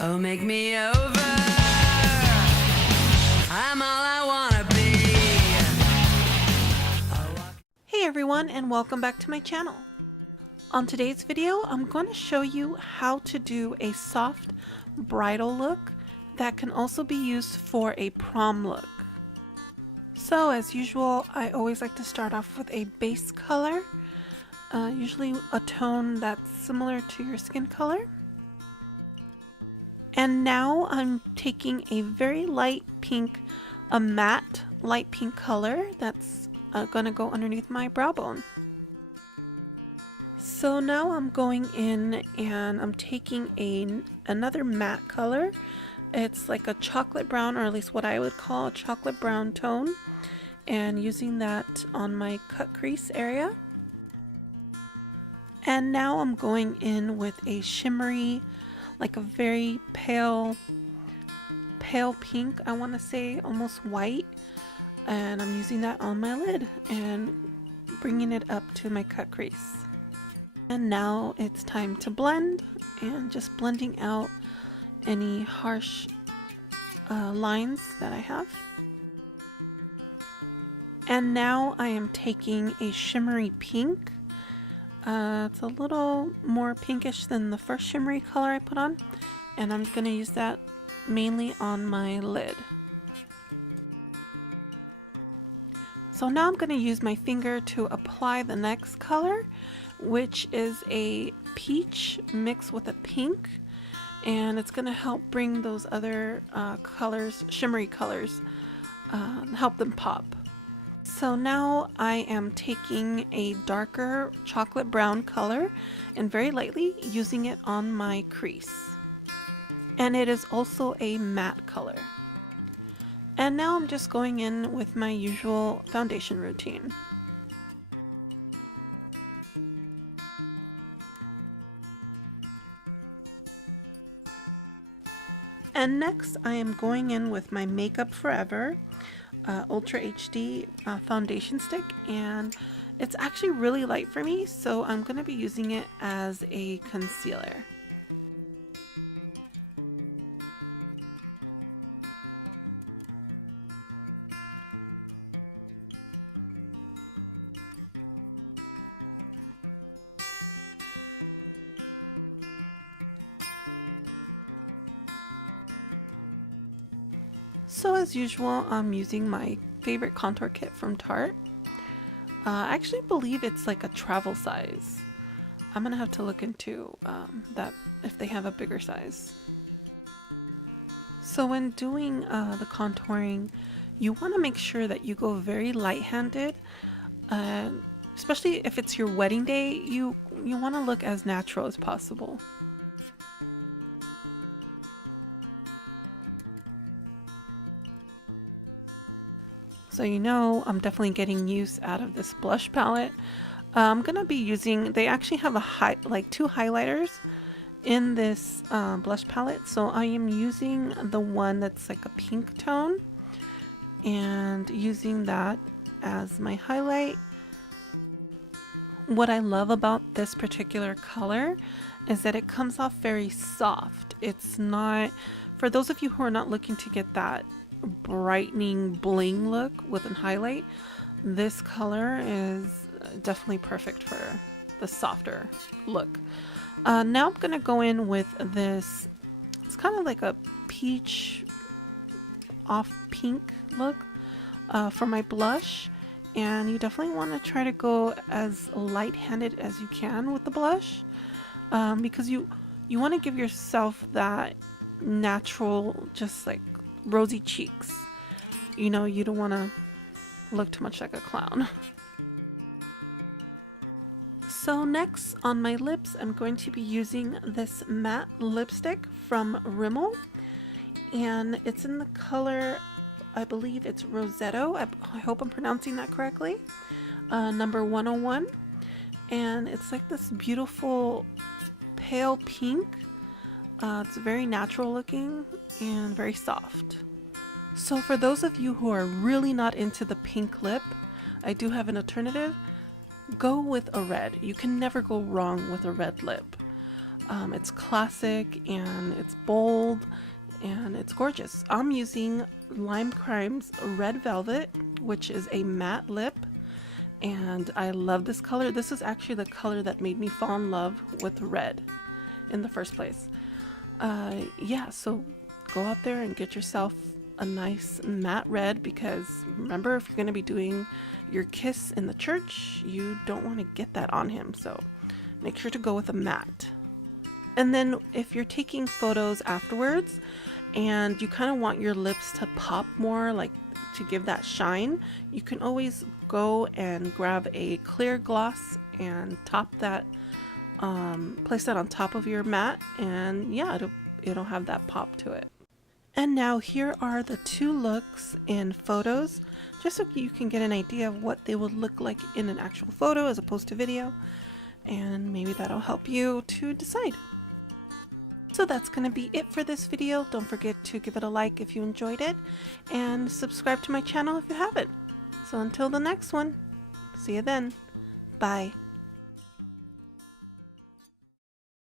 Oh, make me over. I'm all I wanna be. Hey everyone, and welcome back to my channel. On today's video, I'm going to show you how to do a soft bridal look that can also be used for a prom look. So as usual, I always like to start off with a base color, usually a tone that's similar to your skin color. And now I'm taking a very light pink, a matte light pink color that's gonna go underneath my brow bone. So now I'm going in and I'm taking another matte color. It's like a chocolate brown, or at least what I would call a chocolate brown tone, and using that on my cut crease area. And now I'm going in with a shimmery, like a very pale pink, I want to say almost white, and I'm using that on my lid and bringing it up to my cut crease. And now it's time to blend, and just blending out any harsh lines that I have. And now I am taking a shimmery pink. It's a little more pinkish than the first shimmery color I put on, and I'm going to use that mainly on my lid. So now I'm going to use my finger to apply the next color, which is a peach mixed with a pink, and it's going to help bring those other colors, shimmery colors, help them pop. So now I am taking a darker chocolate brown color and very lightly using it on my crease. And it is also a matte color. And now I'm just going in with my usual foundation routine. And next I am going in with my Makeup Forever Ultra HD foundation stick, and it's actually really light for me, so I'm going to be using it as a concealer. So as usual, I'm using my favorite contour kit from Tarte. I actually believe it's like a travel size. I'm gonna have to look into that if they have a bigger size. So when doing the contouring, you want to make sure that you go very light-handed, especially if it's your wedding day. You want to look as natural as possible. So you know, I'm definitely getting use out of this blush palette. I'm gonna be using, they actually have like two highlighters in this blush palette. So I am using the one that's like a pink tone and using that as my highlight. What I love about this particular color is that it comes off very soft. It's not, for those of you who are not looking to get that brightening bling look with a highlight, this color is definitely perfect for the softer look. Now I'm gonna go in with this, it's kind of like a peach off pink look for my blush, and you definitely want to try to go as light-handed as you can with the blush, because you want to give yourself that natural, just like rosy cheeks. You know, you don't want to look too much like a clown. So next on my lips, I'm going to be using this matte lipstick from Rimmel, and it's in the color, I believe it's Rosetto. I hope I'm pronouncing that correctly. Number 101, and it's like this beautiful pale pink. It's very natural looking and very soft. So for those of you who are really not into the pink lip, I do have an alternative. Go with a red. You can never go wrong with a red lip. It's classic and it's bold and it's gorgeous. I'm using Lime Crime's Red Velvet, which is a matte lip, and I love this color. This is actually the color that made me fall in love with red in the first place. Yeah, so go out there and get yourself a nice matte red, because remember, if you're going to be doing your kiss in the church, you don't want to get that on him, so make sure to go with a matte. And then if you're taking photos afterwards and you kind of want your lips to pop more, like to give that shine, you can always go and grab a clear gloss and top that, place that on top of your matte, and yeah, it'll have that pop to it. And now here are the two looks in photos, just so you can get an idea of what they would look like in an actual photo as opposed to video, and maybe that'll help you to decide. So that's going to be it for this video. Don't forget to give it a like if you enjoyed it, and subscribe to my channel if you haven't. So until the next one, see you then. Bye.